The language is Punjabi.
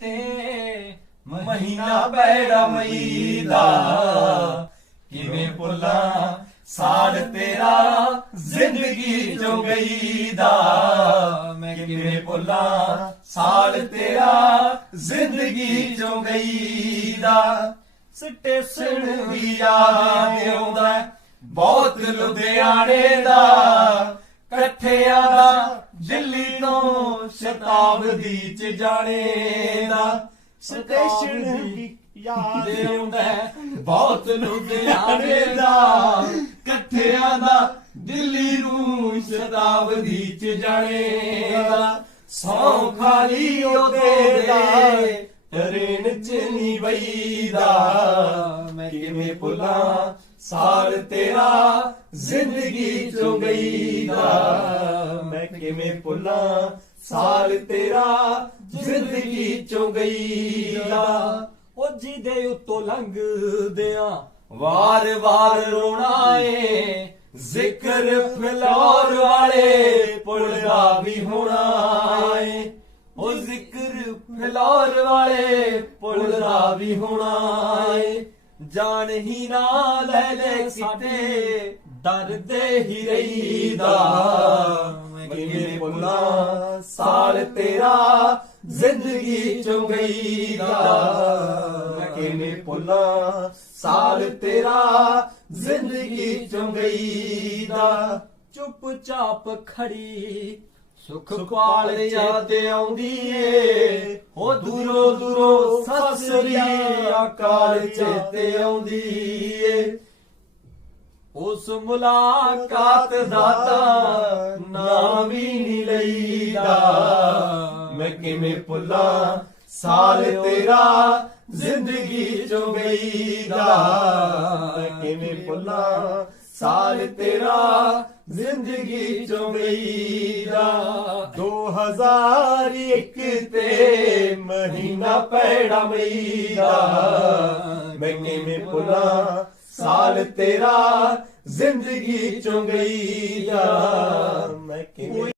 ਤੇ ਮਹੀਨਾ ਬੈੜਾ ਮਈ ਦਾ ਕਿਵੇਂ ਭੁੱਲਾਂ ਸਾਲ ਤੇਰਾ ਜ਼ਿੰਦਗੀ ਚੋਂ ਗਈ ਦਾ ਮੈਂ ਕਿਵੇਂ ਭੁੱਲਾਂ ਸਾਲ ਤੇਰਾ ਜ਼ਿੰਦਗੀ ਚੋਂ ਗਈ ਦਾ ਸਟੇਸ਼ਨ ਵੀ ਯਾਦ ਆਉਂਦਾ, ਬਹੁਤ ਲੁਧਿਆਣੇ ਦਾ। ਇਕੱਠਿਆਂ ਤੋਂ ਸ਼ਤਾਬਦੀ ਚ ਜਾਣੇ ਦਾ ਸਟੇਸ਼ਨ ਵੀ ਯਾਦ ਆਉਂਦਾ ਬਹੁਤ ਲੁਧਿਆਣੇ ਦਾ ਇਕੱਠਿਆਂ ਦਾ ਦਿੱਲੀ ਨੂੰ ਸ਼ਤਾਬਦੀ ਚ ਜਾਣੇ ਦਾ। ਸੌ ਖਾਲੀ ਉਹਦੇ ਦਾ ਟ੍ਰੇਨ ਚ ਨਹੀਂ ਵਈਦਾ ਮੈਂ ਕਿਵੇਂ ਭੁੱਲਾਂ ਸਾਲ ਤੇਰਾ ਜ਼ਿੰਦਗੀ ਚੋਂ ਗਈ ਦਾ ਮੈਂ ਕਿਵੇਂ ਭੁੱਲਾਂ ਸਾਲ ਤੇਰਾ ਜ਼ਿੰਦਗੀ ਚੋਂ ਗਈ ਉਹ ਜਿਹਦੇ ਉੱਤੋਂ ਲੰਘਦਿਆਂ ਵਾਰ ਵਾਰ ਰੋਣਾ ਏ, ਜ਼ਿਕਰ ਫਲੋਰ ਵਾਲੇ ਪੁੱਲ ਦਾ ਵੀ ਹੋਣਾ। ਫਲੋਰ ਵਾਲੇ ਪੁੱਲ ਦਾ ਵੀ ਹੋਣਾ ਏ। ਜਾਨ ਹੀ ਨਾ ਲੈ ਲੈ ਕਿਤੇ। ਡਰਦੇ ਹੀ ਰਹੀਦਾ। ਮੈਂ ਕਿਵੇਂ ਭੁੱਲਾਂ ਸਾਲ ਤੇਰਾ ਜ਼ਿੰਦਗੀ ਚੋਂ ਗਈ ਦਾ ਮੈਂ ਕਿਵੇਂ ਭੁੱਲਾਂ ਸਾਲ ਤੇਰਾ ਜ਼ਿੰਦਗੀ ਚੋਂ ਗਈ ਦਾ ਚੁੱਪਚਾਪ ਖੜੀ ਸੁਖ ਪਾਲ ਪਾਲ ਚੇਤੇ ਆਉਂਦੀ ਏ। ਅਕਾਲ ਚੇਤੇ ਆਉਂਦੀ ਏ। ਉਸ ਮੁਲਾਕਾਤ ਦਾ ਤਾਂ ਨਾਮ ਵੀ ਨਹੀਂ ਲਈਦਾ। ਮੈਂ ਕਿਵੇਂ ਭੁੱਲਾਂ, ਸਾਲ ਤੇਰਾ ਜ਼ਿੰਦਗੀ ਚੋਂ ਗਈਦਾ। ਮੈਂ ਕਿਵੇਂ ਭੁੱਲਾਂ, ਸਾਲ ਤੇਰਾ ਜ਼ਿੰਦਗੀ ਚੋਂ ਗਈਦਾ 2001 ਤੇ ਮਹੀਨਾ ਪੈੜਾ ਮਈ ਦਾ ਮੈਂ ਕਿਵੇਂ ਭੁੱਲਾਂ? ਸਾਲ ਤੇਰਾ ਜ਼ਿੰਦਗੀ ਚੋਂ ਗਈ ਦਾ